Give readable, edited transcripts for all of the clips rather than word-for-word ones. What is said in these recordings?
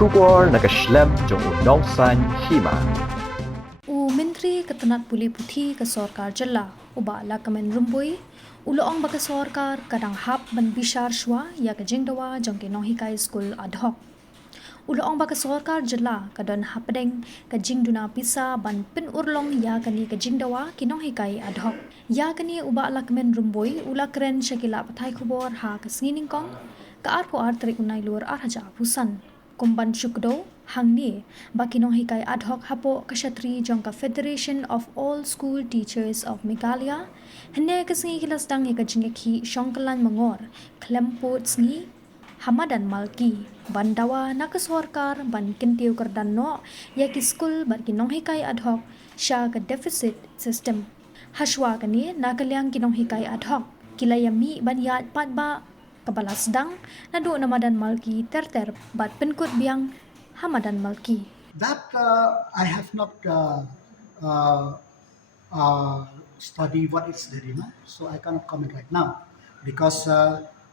Shukor nakaslem jong unongsan Hima. Menteri Ketenat Puli Putih ke Sorkar Jela uba lakamen Rymbui uloong baka Sorkar kadang hap ban bishar shwa ya ke Jingdawa jong ke Nonghikai School Adhoc. Uloong baka Sorkar Jela kadon Hapdeng ke Jingduna Pisa ban Pynurlong ya kani ke Jingdawa ke Nonghikai Adhoc. Ya kani uba lakamen Rymbui ula keren syakila patai kubor ha ke sengining kong ke ar ko ar terik unai luar ar haja pusan. Kumban Shukdo hangni baki Nonghikai Adhoc hapo kashatri jongka Federation of All School Teachers of Meghalaya hene kesengi kilas dang ka jingeki shongkalan mangor klempot sengi Hamadan Malki bandawa nakasorkar ban kentiu kerdan no yaki school baki Nonghikai Adhoc sya ke deficit system haswa kani nakaliang kinonghikai Adhoc kilayami ban yat patba Kepala sedang nadu namadan Malki terter bat penkut biang Hamadan Malki. That I have not uh, studied what is the demand, so I cannot comment right now because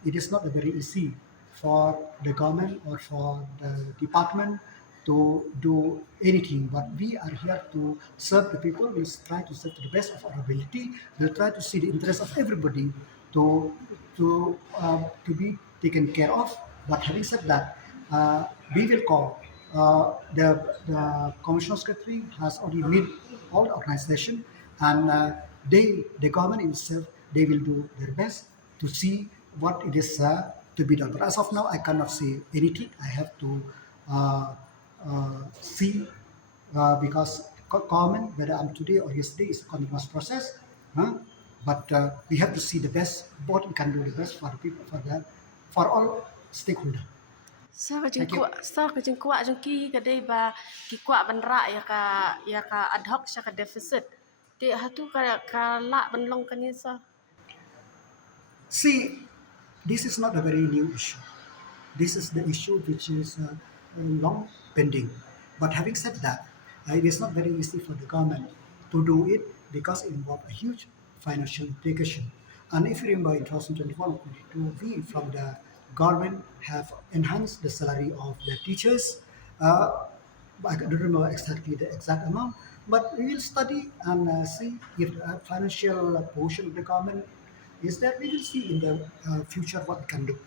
it is not very easy for the government or for the department to do anything. But we are here to serve the people. We try to serve to the best of our ability. We'll try to see the interest of everybody to to be taken care of. But having said that, we will call the commissioner secretary has already met all the organization, and the government itself, they will do their best to see what it is to be done. But as of now, I cannot say anything. I have to see because government, whether I'm today or yesterday, is a continuous process. But we have to see the best, what we can do the best for the people, for all stakeholders. Sa ka jeng kuat jeng ki kadai ba ki kuat ban ra ya ka ad hoc sya ka deficit. Ti hatu ka la ban long kan sa. See, this is not a very new issue. This is the issue which is long pending. But having said that, it is not very easy for the government to do it because it involves a huge financial implication. And if you remember in 2021 22, we from the government have enhanced the salary of the teachers. I don't remember exactly the exact amount, but we will study and see if the financial portion of the government is that we will see in the future what we can do.